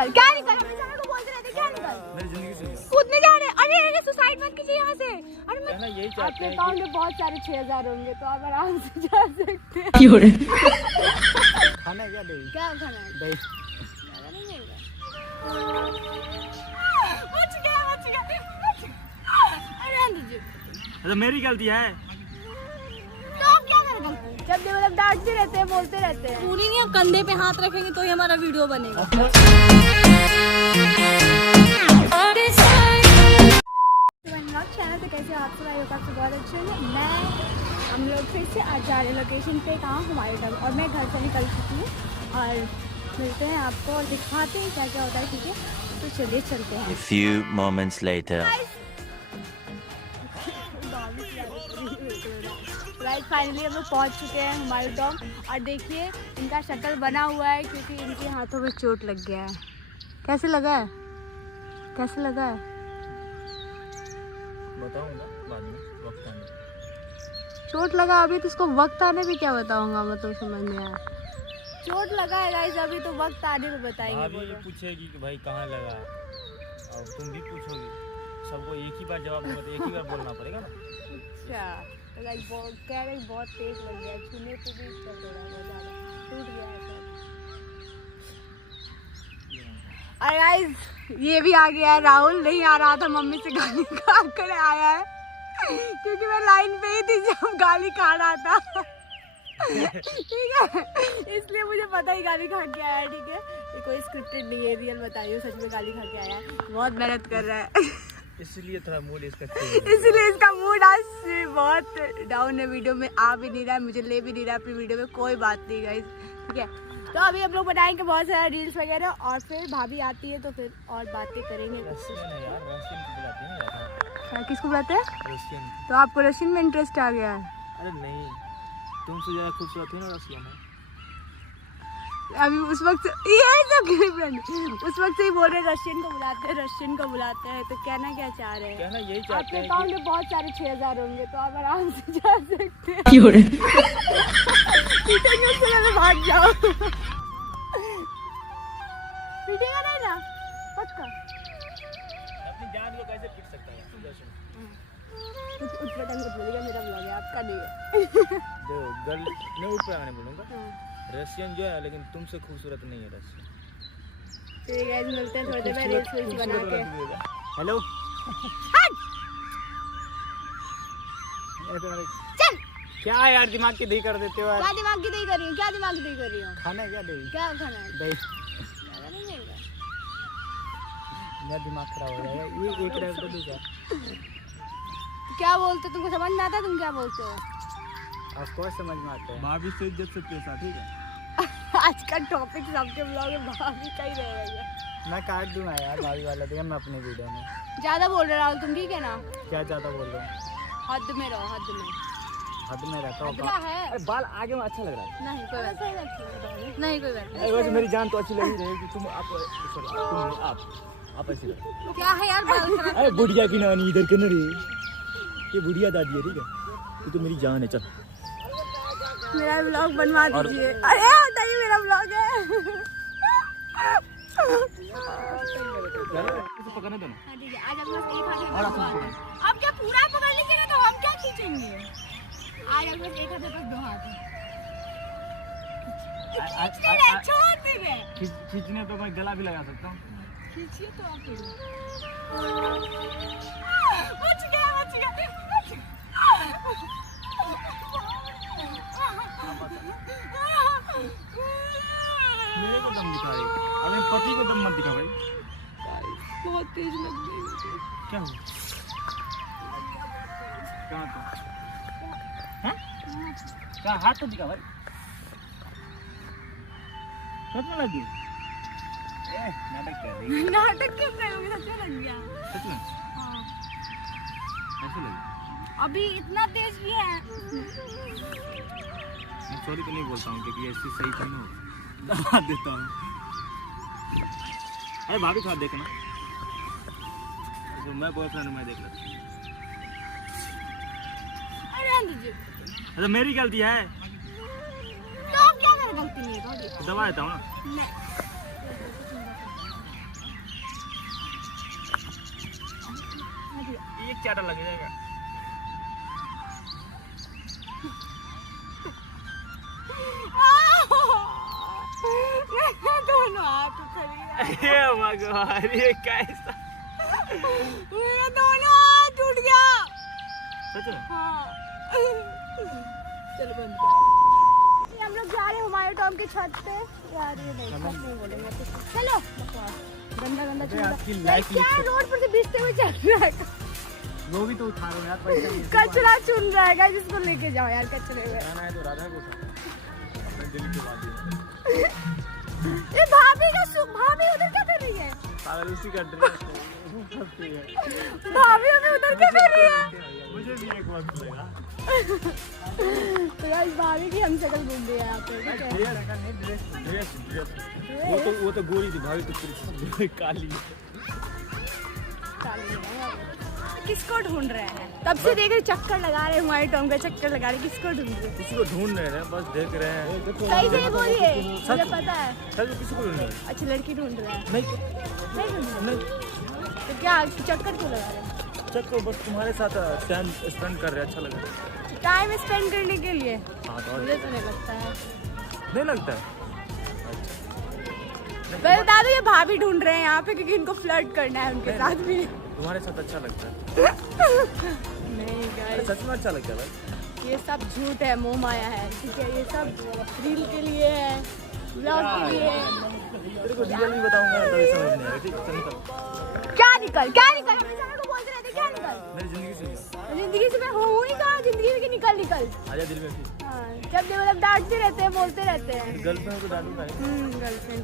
निकल, क्या निकल? हमेशा को बोलते रहते क्या निकल? मेरी जिंदगी से कूदने जा रहे हैं। अरे सुसाइड मत कीजिए यहाँ से। अरे कहना यही चाहते आपके हैं अकाउंट में बहुत सारे 6000 होंगे तो आप आराम से जा सकते हैं। खाना क्या दही? क्या खाना है? दही। ज़्यादा नहीं मिलेगा। बच गया। अरे अंदर जी। तो मेरी गलती है। तो आप क्या करें गलती? जब भी मतलब डांटते रहते हैं, बोलते रहते हैं। पूरी नहीं, हम कंधे पे हाथ रखेंगे तो ही हमारा वीडियो बनेगा। चैनल पे कैसे आप सब आए? आपसे बहुत अच्छे हैं। हम लोग फिर से आज जा रहे हैं लोकेशन पे, कहाँ हमारे टाइम, और मैं घर से निकल चुकी हूँ और मिलते हैं आपको और दिखाते हैं क्या क्या होता है। ठीक है, तो चलिए चलते हैं। A few moments later. Right, finally हम लोग पहुँच चुके हैं हमारे टॉम, और देखिए इनका शक्ल बना हुआ है क्योंकि इनके हाथों में चोट लग गया है। कैसे लगा है? बताऊंगा बाद में, वक्त आने। चोट लगा अभी तो उसको वक्त आने भी क्या बताऊंगा, मैं तो समझ में आया। चोट लगा है गाइस, अभी तो वक्त आने में बताएंगे। भाभी पूछेगी कि भाई कहाँ लगा, और तुम भी पूछोगी। सबको एक ही बार जवाब दूंगा तो एक ही बार बोलना पड़ेगा ना। अच्छा, तो गाइस कह रहे बहुत तेज लग गया, छूने पे भी इसका थोड़ा बहुत ज़्यादा टूट गया है सब। और गाइस ये भी आ गया है, राहुल नहीं आ रहा था, मम्मी से गाली खा कर आया है क्योंकि मैं लाइन पे ही थी जब गाली खा रहा था। ठीक है, इसलिए मुझे पता ही गाली खा के आया है। ठीक है, ये कोई स्क्रिप्टेड नहीं है, रियल बताइए, सच में गाली खा के आया है, बहुत मेहनत कर रहा है। इसलिए थोड़ा मूड इसका इसलिए इसका मूड आज बहुत डाउन है, वीडियो में आ भी नहीं रहा है, मुझे ले भी नहीं रहा है अपनी वीडियो में। कोई बात नहीं गाइस, ठीक है। तो अभी हम लोग बनाएंगे बहुत सारा रील्स वगैरह, और फिर भाभी आती है तो फिर और बातें करेंगे। किसको बुलाते हैं? रशियन। तो आपको रशियन में इंटरेस्ट आ गया है? अरे नहीं, तुमसे ज़्यादा खूबसूरत है ना रशियन है। अभी उस वक्त ये सब फ्रेंड उस वक्त से ही बोल रहे रशियन को बुलाते हैं, तो कहना क्या चाह रहे हैं? कहना यही चाहते आपके हैं अकाउंट में बहुत सारे 6000 होंगे तो आप आराम से जा सकते हैं। भाग जाओ, पीटेगा नहीं ना पक्का। अपनी जान को कैसे पीट सकता है? कुछ उठपटांग मत बोलिएगा, मेरा ब्लॉग है, आपका नहीं है। जो गर्ल मैं उठपटांग बोलूँगा, रशियन जो है लेकिन तुमसे खूबसूरत नहीं है रशियन। ठीक है, मिलते हैं थोड़ी देर में रील्स बना के। हेलो चल, क्या यार दिमाग की दही कर देते हो यार। क्या दिमाग की दही कर रही हूँ? खाना क्या दही? क्या खाना है? दही। ज़्यादा नहीं मिलेगा। मेरा दिमाग खराब हो जाएगा। ये एक रैप तो दूसरा। क्या बोलते हो? तुमको समझ में आता है? तुम क्या बोलते हो? आपको समझ में आता है? भाभी से इज्जत से पेश आ, ठीक है। आज का टॉपिक सबके ब्लॉग में भाभी का ही रहेगा। मैं काट दूंगा यार भाभी वाला, देखा मैं अपने वीडियो में। ज़्यादा बोल रहे राहुल तुम, ठीक है ना? क्या ज़्यादा बोल रहा हूँ? हद में रहो, हद में। हद में रहता हूँ। क्या है? अरे बाल आगे में अच्छा लग रहा है। नहीं कोई बात नहीं, कोई बात अरे वैसे मेरी जान तो अच्छी लगी रहेगी। तुम आप ऐसे करो। नहीं। क्या है यार बाल खराब? अरे बुढ़िया की नानी इधर के रे, ये बुढ़िया दादी है, ठीक है। ये तो मेरी जान है। चल मेरा ब्लॉग बनवा दीजिए। अरे हटाइए, मेरा ब्लॉग है। पकड़ने दो ना। हाँ, ठीक है, आज हम लोग एक हाथ में पकड़वा रहे हैं। अब क्या पूरा पकड़ लीजिएगा तो हम क्या खींचेंगे? आज हम लोग एक हाथ में बस 2 हाथ है। छोड़ दे रे। खींचने तो मैं गला भी लगा सकता हूँ। खींचिए तो आप बच गया। मेरे को दम दिखा रही, अपने पति को दम मत दिखा भाई। बहुत तेज लग गई। क्या हुआ? क्या तो? हैं? क्या हाथ तो दिखा भाई। सच में लगी? नाटक कर रही है। नाटक कर रहे हो? सच में लग गया। सच में? हाँ। कैसे लगी? अभी इतना तेज भी है। मैं सॉरी तो नहीं बोलता हूँ क्योंकि ऐसी सही तो नहीं हो, दबा देता हूँ। अरे भाभी थोड़ा देखना, तो मैं बॉयफ्रेंड हूँ, मैं देख लेता हूँ। अरे मेरी गलती है तो आप क्या करें? गलती नहीं है, तो दबा देता हूँ ना। नहीं। चाटा लग जाएगा। दोनों हाथ उखड़ गया। हे भगवान, ये कैसा? मेरा दोनों हाथ टूट गया। सच में? हाँ। चलो बंद कर। हम लोग जा रहे हैं हुमायूं टॉम के छत पे। यार ये नहीं बोलेंगे तो चलो। गंदा गंदा चूल्हा क्या रोड पर से बीचते हुए चल रहा है। वो भी तो उठा रहे हो यार, पैसा कचरा चुन रहा है, जिसको लेके जाओ यार कचरे में। जाना है तो राधा को उठा, अपने दिल की बात है। ये भाभी उधर क्या कर रही है? पागल उसी का ड्रेस भाभी हमें उधर क्या कर रही है? मुझे भी एक वक्त लगा। तो यार इस भाभी की हम शक्ल घूम रही है यहाँ पे, ठीक है? वो तो गोरी थी, भाभी तो पूरी काली है। किसको ढूंढ रहे हैं? तब से देख रहे, चक्कर लगा रहे, हुमायूं टॉम का चक्कर लगा रहे, किसको ढूंढ रहे? किसी को ढूंढ रहे हैं, बस देख रहे हैं। सही से बोलिए, मुझे पता है। सच, किसी को ढूंढ रहे हैं? अच्छा लड़की ढूंढ रहा है। नहीं नहीं ढूंढ रहा? नहीं, तो क्या चक्कर क्यों लगा रहे हैं? चक्कर बस तुम्हारे साथ टाइम स्पेंड कर रहे हैं, अच्छा लग रहा है। टाइम स्पेंड करने के लिए? हाँ तो मुझे तो नहीं लगता है। नहीं लगता है? मैं बता दूं, ये भाभी ढूंढ रहे हैं यहाँ पे क्योंकि इनको फ्लर्ट करना है उनके साथ भी। तुम्हारे साथ अच्छा लगता है? नहीं गाइस, सच में अच्छा लगता है भाई। ये सब झूठ है, मोह माया है, ठीक है? ये सब रील के लिए है, व्लॉग के लिए है। तेरे को रियल भी बताऊंगा तभी समझ नहीं आएगा, ठीक है? चल निकल। क्या निकल हमेशा मेरे को बोलते रहते, क्या निकल? मेरी जिंदगी से निकल। जिंदगी से मैं हूँ ही कहाँ, जिंदगी में निकल। आजा दिल में फिर। हाँ, जब भी मतलब डांटते रहते हैं, बोलते रहते हैं। गर्लफ्रेंड को डालूंगा। गर्लफ्रेंड।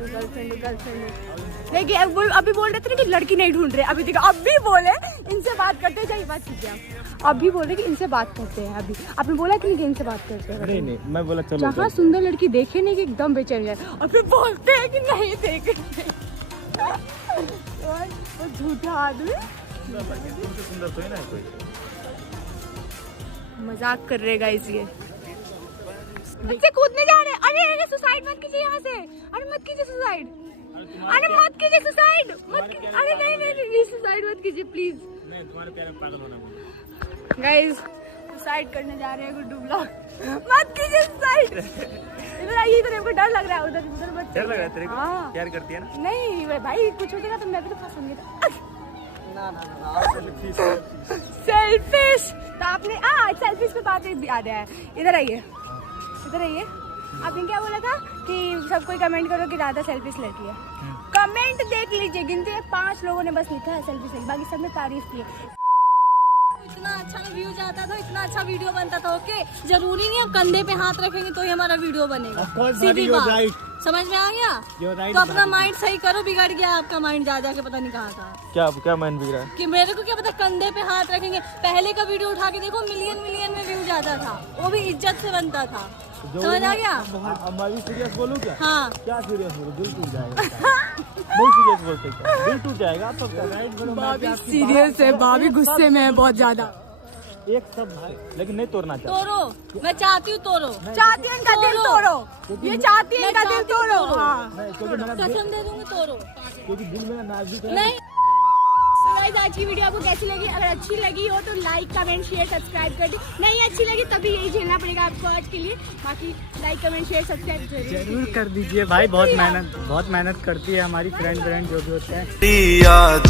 देखिए अभी बोल रहे थे ना कि लड़की नहीं ढूंढ रहे, अभी देखो अभी बोले इनसे बात करते हैं, सही बात कीजिए आप। अभी बोले कि इनसे बात करते हैं, अभी आपने बोला कि इनसे बात करते हैं। नहीं, मैं बोला चलो। जहाँ सुंदर लड़की देखे नहीं कि एकदम बेचैन जाए, और फिर बोलते हैं कि नहीं देख वो झूठा आदमी। तुमसे सुंदर तो है ना कोई। मजाक कर रहेगा इसलिए। बच्चे कूदने जा रहे हैं। अरे सुसाइड मत कीजिए यहाँ से। अरे मत कीजिए सुसाइड। अरे मत कीजिए सुसाइड। अरे नहीं सुसाइड मत कीजिए प्लीज। नहीं, तुम्हारे प्यार में पागल होना। गाइस सुसाइड करने जा रहे हैं गुड्डू ब्लॉग। मत कीजिए सुसाइड। इधर आइए, इधर हमको डर लग रहा है। उधर बच्चे डर लग रहा है तेरे को? हाँ। प्यार करती है ना? नहीं भाई, कुछ हो जाएगा तो मैं भी तो फंसूंगी। ना सेल्फिश। तो आपने सेल्फिश पे बात याद है। इधर आइए। आपने क्या बोला था कि सब कोई कमेंट करो कि राधा सेल्फिश लड़की है। कमेंट देख लीजिए, गिनते 5 लोगों ने बस लिखा है सेल्फिश, बाकी सब ने तारीफ की है। इतना अच्छा व्यू जाता था, इतना अच्छा वीडियो बनता था। ओके, जरूरी नहीं अब कंधे पे हाथ रखेंगे तो ही हमारा वीडियो बनेगा। सीधी बात, समझ में आ गया? तो अपना माइंड सही करो, बिगड़ गया आपका माइंड जा के पता नहीं कहाँ था। क्या माइंड बिगड़ा है? कि मेरे को क्या पता, कंधे पे हाथ रखेंगे। पहले का वीडियो उठा के देखो, मिलियन में व्यू जाता था, वो भी इज्जत से बनता था। समझ आ गया? अब मैं भी सीरियस बोलूं क्या? हाँ। क्या सीरियस बोलूं? दिल टूट जाएगा। नहीं सीरियस बोल सकता, दिल टूट जाएगा। आप सबका राइट बोलो। भाभी सीरियस है, भाभी गुस्से में है बहुत ज्यादा। एक सब भाई, लेकिन नहीं तोड़ना चाहिए। तोड़ो, मैं चाहती हूँ तोड़ो। चाहती है इनका दिल तोड़ो। ये चाहती है इनका दिल तोड़ो। हाँ, कसम दे दूंगी तोड़ो। क्योंकि दिल में नाजुक है। नहीं। गाइस आज की वीडियो आपको कैसी लगी? अगर अच्छी लगी हो तो लाइक कमेंट शेयर सब्सक्राइब कर दी। नहीं अच्छी लगी तभी यही झेलना पड़ेगा आपको आज के लिए। बाकी लाइक कमेंट शेयर सब्सक्राइब जरूर कर दीजिए भाई। बहुत मेहनत करती है हमारी फ्रेंड जो भी होते हैं। याद